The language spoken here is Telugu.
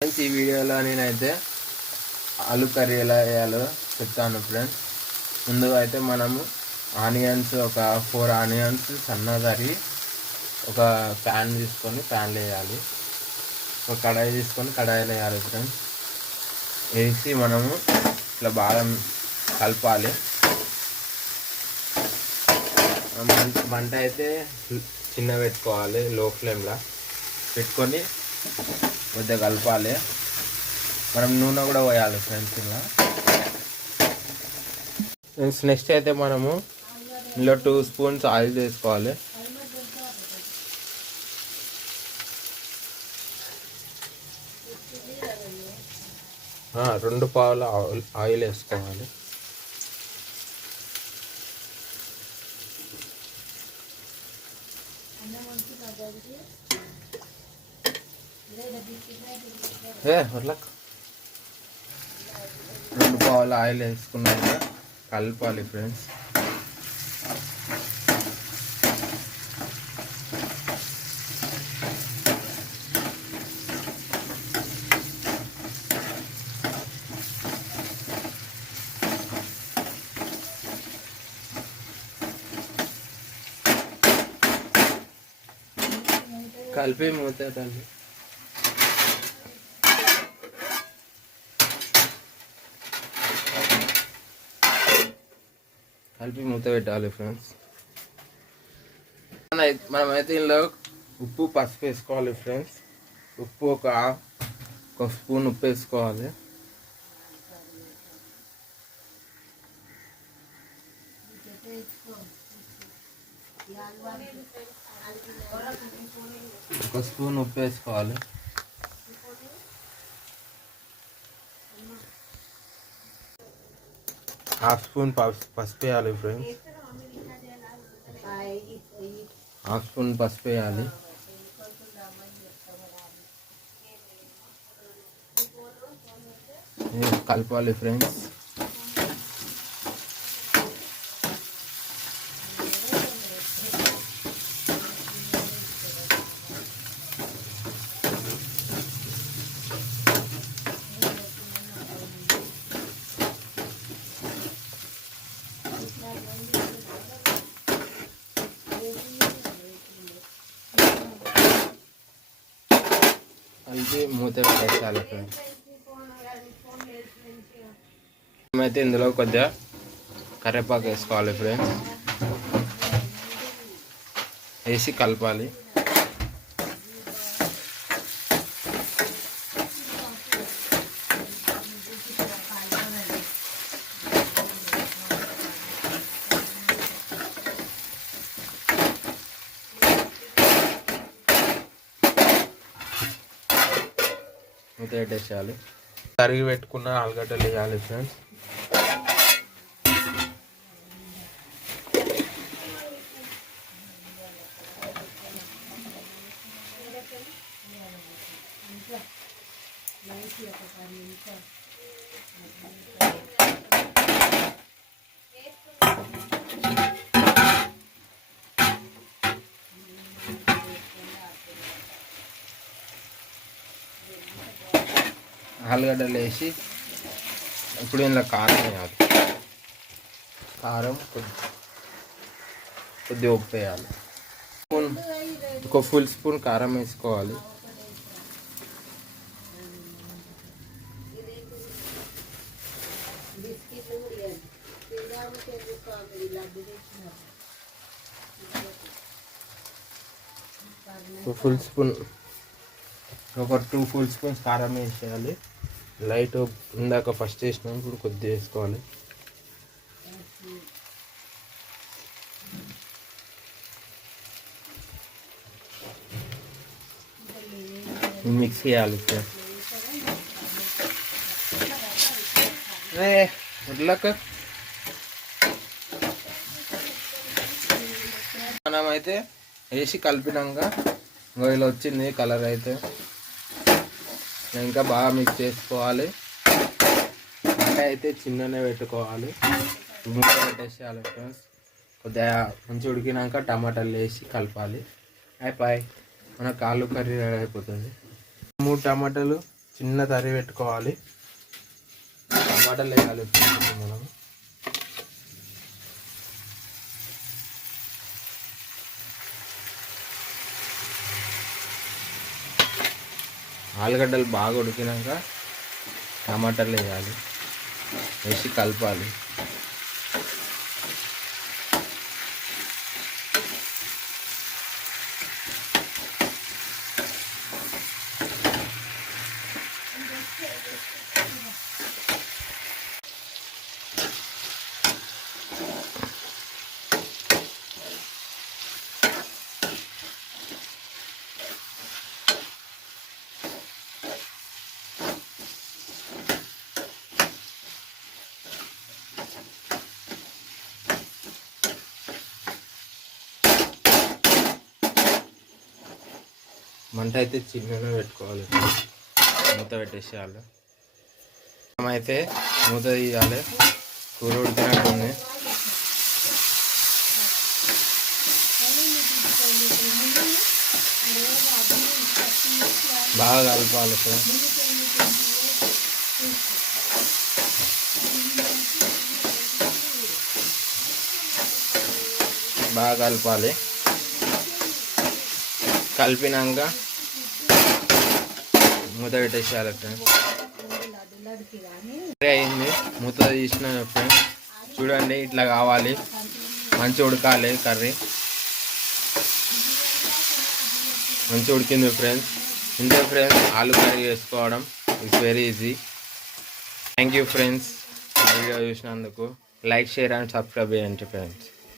ఫ్రెండ్స్, ఈ వీడియోలో నేనైతే ఆలు కర్రీ ఎలా వేయాలో చెప్తాను ఫ్రెండ్స్. ముందుగా అయితే మనము ఆనియన్స్ ఒక 4 ఆనియన్స్ సన్నగా తరిగి ఒక ప్యాన్ తీసుకొని ప్యాన్లో వేయాలి. ఒక కడాయి తీసుకొని కడాయిలో వేయాలి ఫ్రెండ్స్. వేసి మనము ఇట్లా బాగా కలపాలి. మంట అయితే చిన్న పెట్టుకోవాలి, లో ఫ్లేమ్లో పెట్టుకొని కొద్దిగా కలపాలి. మనం నూనె కూడా పోయాలి ఫ్రెండ్స్. ఇలా నెక్స్ట్ అయితే మనము ఇందులో 2 స్పూన్స్ ఆయిల్ వేసుకోవాలి. రెండు పావుల ఆయిల్ వేసుకోవాలి. రెండు పావుల ఆయిల్ వేసుకున్నాక కలపాలి ఫ్రెండ్స్. కలిపి మూత పెట్టాలి ఫ్రెండ్స్. మనమైతే ఇందులో ఉప్పు పసుపు వేసుకోవాలి ఫ్రెండ్స్. ఉప్పు ఒక స్పూన్ ఉప్పు వేసుకోవాలి. ఒక స్పూన్ ఉప్పు వేసుకోవాలి. హాఫ్ స్పూన్ పసుపు వేయాలి ఫ్రెండ్స్. హాఫ్ స్పూన్ పసుపు వేయాలి. కలపాలి ఫ్రెండ్స్. కలిపి మూత పెట్టేసాలి ఫ్రెండ్స్. మేమైతే ఇందులో కొద్దిగా కరివేపాకు వేసుకోవాలి ఫ్రెండ్స్. వేసి కలపాలి. మూత పెట్టేసేయాలి. తరిగి పెట్టుకున్న ఆలుగడ్డలు వేయాలి ఫ్రెండ్స్. ఆలుగడ్డలు వేసి ఇప్పుడు ఇందులో కారం వేయాలి. కారం కొద్దిగా ఉప్పు వేయాలి. ఒక ఫుల్ స్పూన్ కారం వేసుకోవాలి. ఫుల్ స్పూన్ ఒక 2 ఫుల్ స్పూన్స్ కారం వేసేయాలి. లైట్ ఇందాక ఫస్ట్ వేసినాం, ఇప్పుడు కొద్దిగా వేసుకోవాలి. మిక్స్ చేయాలి సార్. మనమైతే వేసి కలిపినాక ఇలా వచ్చింది కలర్. అయితే ఇంకా బాగా మిక్స్ చేసుకోవాలి. అంటే అయితే చిన్ననే పెట్టుకోవాలి. మూత పెట్టేసేయాలి ఫ్రెండ్స్. కొద్దిగా మంచి ఉడికినాక టమాటాలు వేసి కలపాలి. అయిపోయి మనకు ఆలు కర్రీ రెడీ అయిపోతుంది. 3 టమాటాలు చిన్న తరి పెట్టుకోవాలి. టమాటాలు వేయాలి మనం. ఆలుగడ్డలు బాగా ఉడికినాక టమాటాలు వేయాలి, వేసి కలపాలి. మంట అయితే చిన్నగా పెట్టుకోవాలి, మూత పెట్టేసేయాలి. అయితే మూత తీయాలి, కూర ఉడికినట్టుంది. బాగా కలపాలి సార్. బాగా కలపాలి. కలిపినాక మూత పెట్టేసేయాలి ఫ్రెండ్స్. అయింది, మూత తీసిన ఫ్రెండ్స్. చూడండి ఇట్లా కావాలి, మంచి ఉడకాలి కర్రీ. మంచి ఉడికింది ఫ్రెండ్స్. ఇంతే ఫ్రెండ్స్, ఆలు కర్రీ చేసుకోవడం it's very easy. Thank you friends, video చూసినందుకు. లైక్, షేర్ అండ్ సబ్స్క్రైబ్ చేయండి ఫ్రెండ్స్.